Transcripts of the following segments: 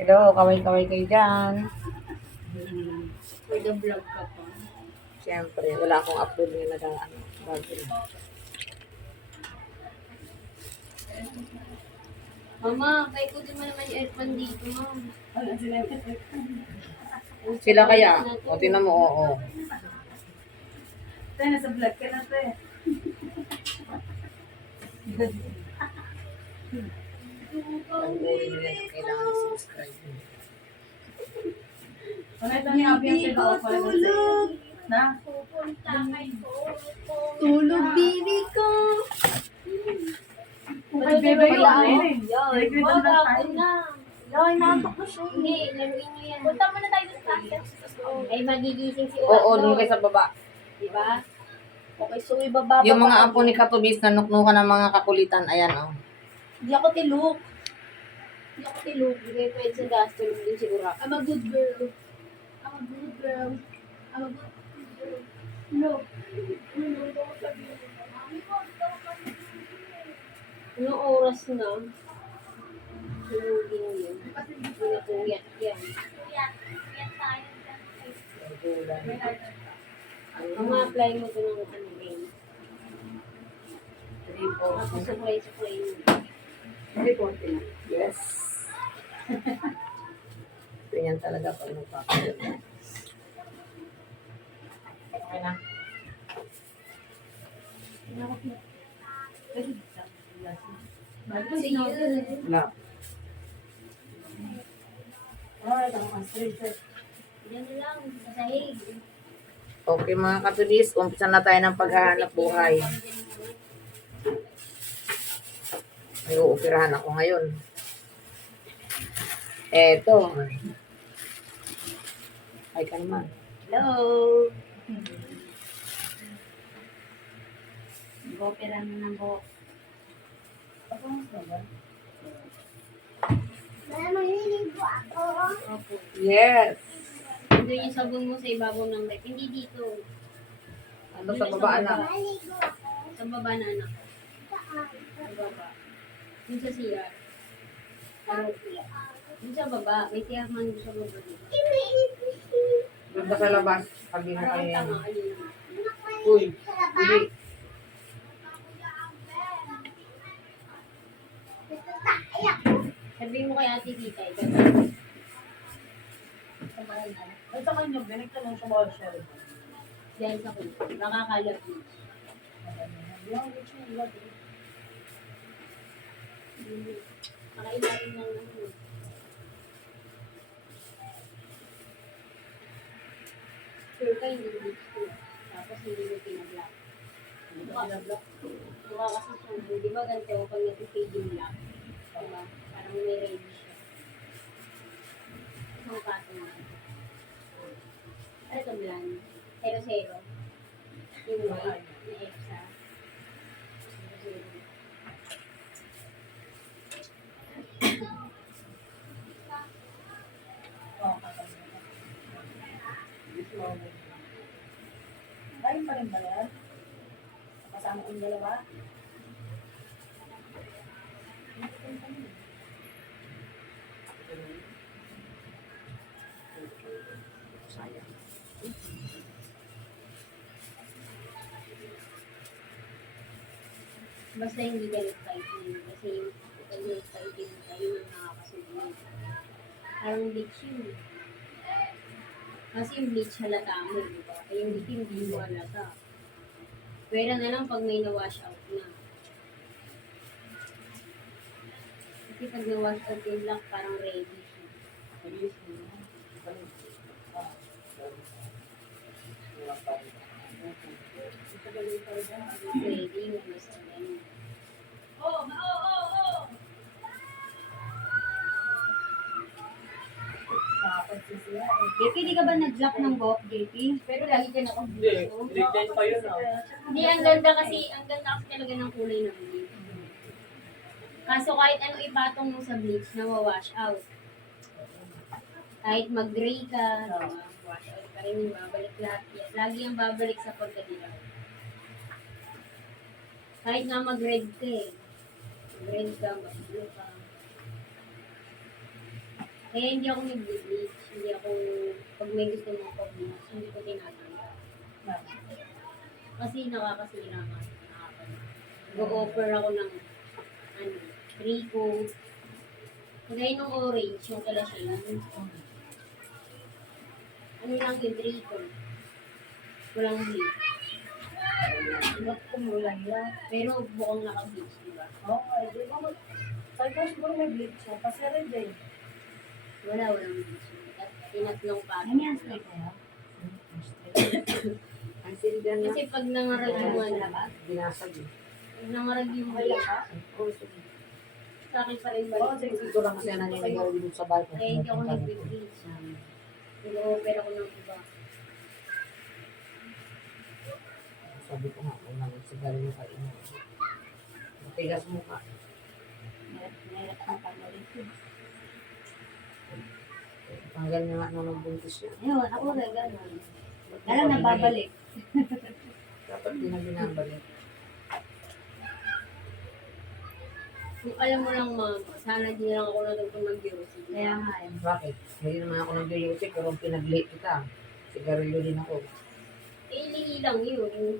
Hello, kaway-kaway kayo dyan. For the vlog ka pa. Siyempre, wala akong upload ngayon na bago. Mama, paikutin mo naman yung aircon dito, ma'am. Sila kaya? O, tinan mo, oo. Tayo, nasa vlog ka na, te. Ang uwi nila na kailangan subscribe. Ano ito ni Abby ang taga-offer ko sa'yo? Na? Tulog, baby ko. Bebe yung ano yun eh. Liquid Wag ang lang ako tayo. na. Yoy, natok ko siya. Hindi, laruin niyo yan. Punta muna tayo sa class. Ay, magigising si Uwa. Oo, doon kayo sa baba. Diba? Okay, so ibababa. Yung mga apo ni Katubis na nuknukan ng mga kakulitan, ayan o. Hindi ako tilok. Hindi ako tilok. Bigay ko yun sa gas. Tulog din siguro. I'm a good girl. I'm a good girl. I'm a good girl. No. Anong oras na? Tulogin yun. Pinatuyat yan. Ang ma-apply mo ito ng ano game. Tapos supply mo. Yes. Ganyan talaga pag magpapalala. Okay na. See you. Wala. Yan na lang. Sa sahig. Okay mga Katubis, umpisa na tayo ng paghahanap buhay. May uupirahan ako ngayon. Eto. Ay ka naman. Hello. Go-opera mo ng buhok. Opo. Yes. Doon yung sabon mo sa ibabaw ng rep. Hindi dito. Ano sa baba na? Sa baba na anak. Sa baba. Yung sa CR. Yung sa baba. May CR man doon sa baba dito. Doon ka sa labas. Sabi mo kayo yan. Tama, ayun. Uy, hindi. Sabihin mo kay Ate Tita. Ay, sa kanya, binigtanong sa mga shell. Diyan sa kulo. Nakakalap mo. Nakailalim lang naman. Sure ka hindi mo dito. Tapos hindi mo pinablock. Mukha kasi siya. Di ba ganito ako pag nag-fade yung black? Diba? Parang may red siya. Isang pato na. Ano ito blan? 0-0. Yung white na extra. 0-0. Ayun pa rin ba yan? Kasama kong dalawa? Sayang. Basta hindi galit fighting. Kasi yung galit fighting tayo yung nakakasulit. Parang bleach yun. Kasi yung bleach halata mo, di ba? Kaya yung itim hindi mo halata. Pwera na lang pag may na-wash out na. Kasi pag na-wash out yung black, parang ready siya. Ready, mas ano. JP, di ka ba nag-block ng buhok, JP? Pero lagi ka na Hindi, resign pa yun ah. Hindi, ang ganda kasi talaga ng kulay ng bleach. Kaso kahit ano ipatong mo sa bleach, nawawash out. Kahit mag-gray ka, wash out pa rin yung babalik lahat yan. Lagi ang babalik sa pagkadilaw. Kahit nga mag-red ka eh. Mag-red ka, mag-blue ka. Kaya hindi ako nag-bleach. Hindi ako, pag may gusto mong pag-bleach, hindi ko tinatanggap. Kasi nakakasira nga. Go-offer ako ng, ano, free coat. Kagaya nung orange, yung kala siya, ano lang yung free coat. Walang bleach. Kumulan lang. Pero bukang naka-bleach, di ba? Oo, di ba? Sabi ko siguro may bleach siya. Kasi red eh. Walang bleach. At tinatlong pa. Ano yan straight na yan? Ang silgan na. Kasi pag nangarag yung ano, Binasag eh. pag nangarag yung Wala ka? Oo, sige. sa akin pa rin Oo, balik. sige. Ito lang kasi nangyayari dito sa bahay. Kaya hindi ako nag-bleach. Nag-offer ako ng iba. Sabi ko nga, kung nagsigarilyo ka ina. Matigas mo ka. Meron ang pagalit ko. Tanggal niya nga nung nagbuntis siya. Ayun, ako rin gano'n. Alam na babalik. Dapat din na binabalik. Kung alam mo lang mama, sana di lang ako natutong mag-UC. Kaya nga eh. Bakit? Hindi naman ako nag-UC pero pinag-late kita. Sigarilyo din ako. Eh, lihi lang yun.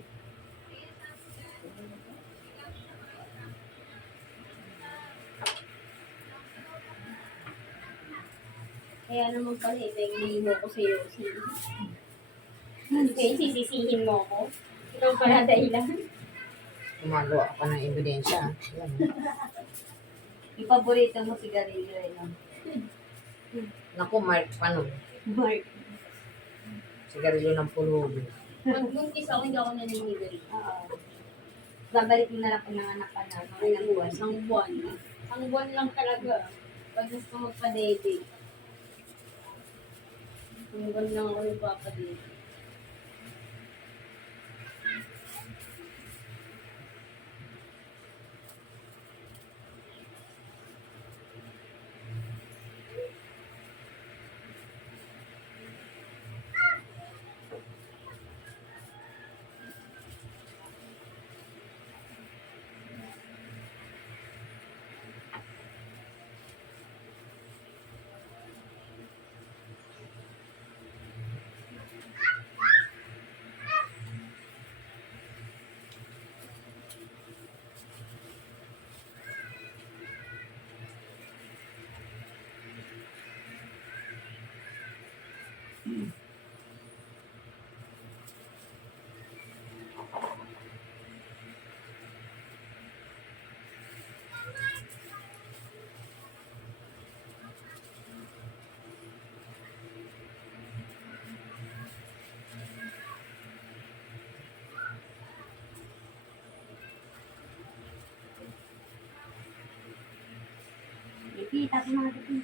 Kaya naman pala, ito yung lihi mo ko sa UC. Kaya sisisihin mo ako. Ito pala dahilan. Gumagawa ka pa ng ebidensya. Yan. Ipaborito mo sigarilyo eh. No? Naku, Mark, paano? Mark. Sigarilyo ng pulubi. Magbuntis ako, hindi ako naninigal. Oo. Babalik mo na lang kung nanganak ka na. Mga ilang buwan. Isang buwan. Isang buwan lang talaga. Pag gusto magpa-dede. Isang buwan lang ako nagpapa-dede. Ipita ko mga dito.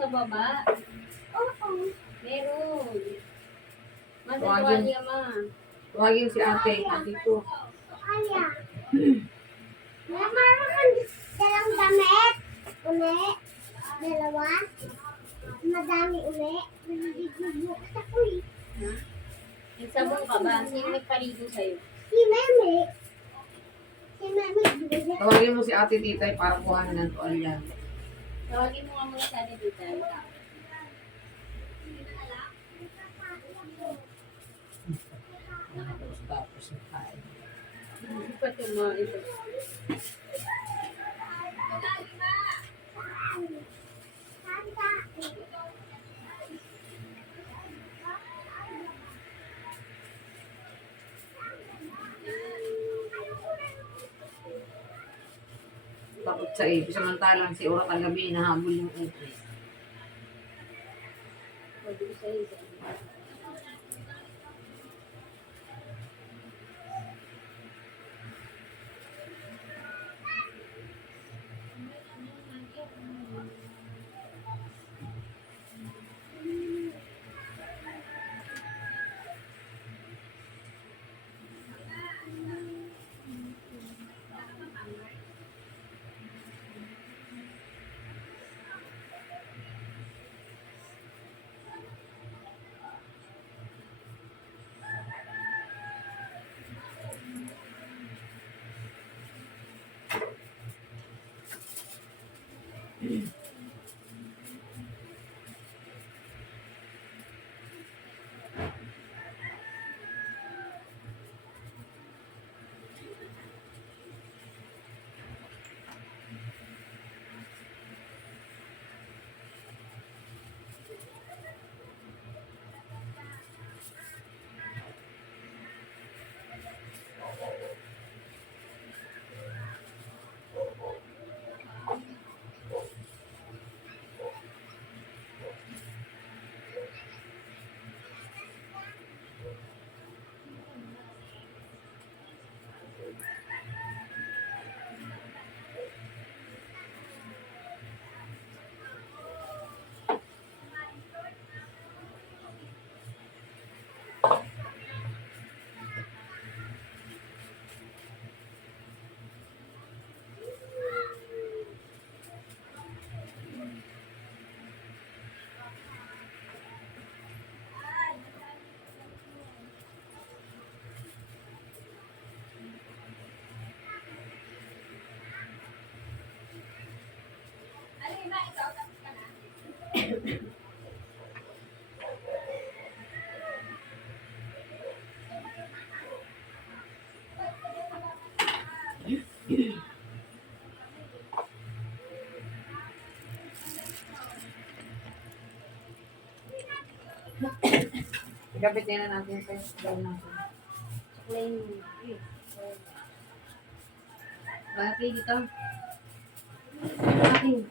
sa baba. Oo. Meron. Masa Tawagin. tuwalya ma. Tawagin si ate. Ate ko. Kaya. Meron kang dalang damit. Uli. Dalawa. Madami uli. Nagbubukas ako eh. Ha? Nagsabong ka ba? Sino nagpaligo sa'yo? Si Meme. Si Meme. bibili. Tawagin mo si ate titay para kuhanin ng tuwalya. Tawagin mo nga muna sa atin dito. Tapos na tayo. Pati mo ito. Tata. Takot sa ipis. Samantalang si Ura kagabi nahabol yung ipis. Pwede ko sa'yo. Ikapit na natin yung festival natin. Plain. Bakit dito? Bakit?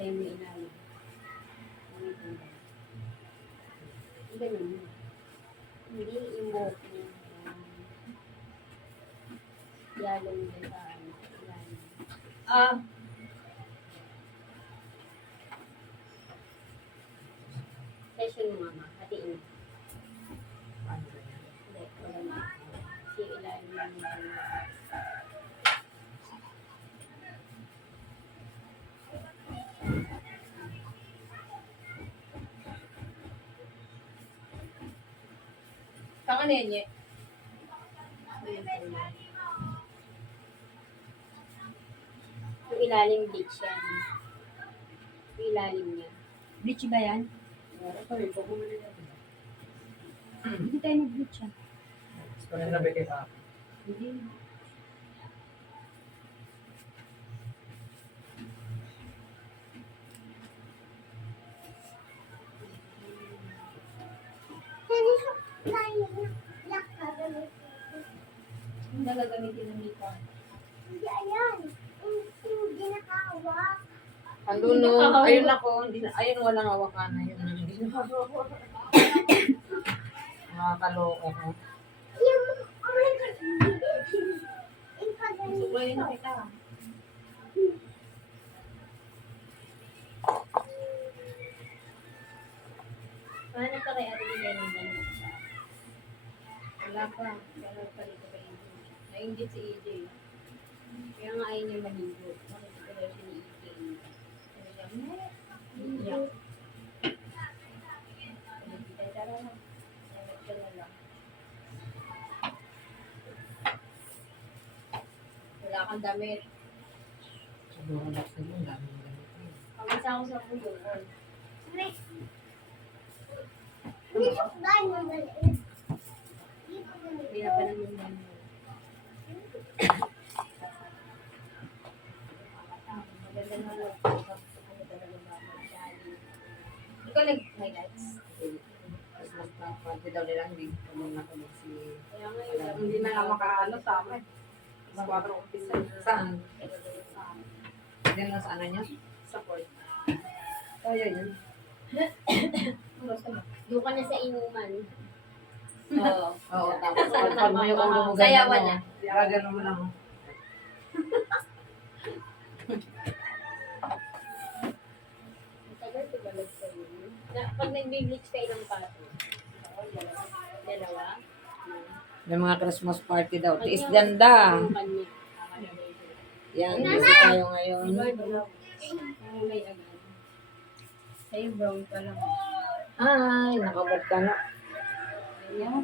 Plain mo inalim. Ganun mo. Hindi yung buhok niya. Yalong din sa ano. Yan. Session mo mama. Hatiin mo. Paano ba yan? Hindi. Wala mo. Kasi ilalim lang yung Saan ka nenye? yung ilalim bleach yan. Yung ilalim niya. Bleach ba yan? Hindi tayo nag-bleach yan. Sinabi kayo pa. Hindi. Hindi na gagamitin ng dito. Andun no, ayun ako, hindi na, ayun walang hawakan na yun. Hindi na hawak. Nakakaloka ko. Suklayin na kita. Paano ka kay Ate Lilian ng ganun? Wala pa. Wala pa dito kay EJ. Nainggit si EJ. Kaya nga ayaw niya maligo. Bakit ko daw siya ni EJ? Sabi niya, "Meh." Iiyak. Hindi tayo tara lang. Sabi ko na lang. Wala kang damit. Siguro dapat na yung dami ng ganito. Pagkasa ako sa puyo ko. Hindi na pa naman ganun. Maganda na lang. Ano talaga ba? Masyali. Ikaw nag-highlights. Tapos magpapante daw nila, hindi ko muna kami si... Kaya nga yun. Hindi na nga makaano sa akin. Sa 4 umpisa. Saan? Diyan lang sa ano niya? Sa court. Kaya yun. Gusto mo? Doon ka na sa inuman. Oo. Oo, tapos pag mo yung ulo mo Sayawan niya. Gagano mo lang. Tagal ko balik sa iyo. Pag nag-bleach ka ilang pato? Dalawa. Dalawa? May mga Christmas party daw. Tiis ganda. Yung kanya. Yan, busy tayo ngayon. Kulay agad. Sa'yo brown pa lang. Ay, nakabot ka na. Ayan.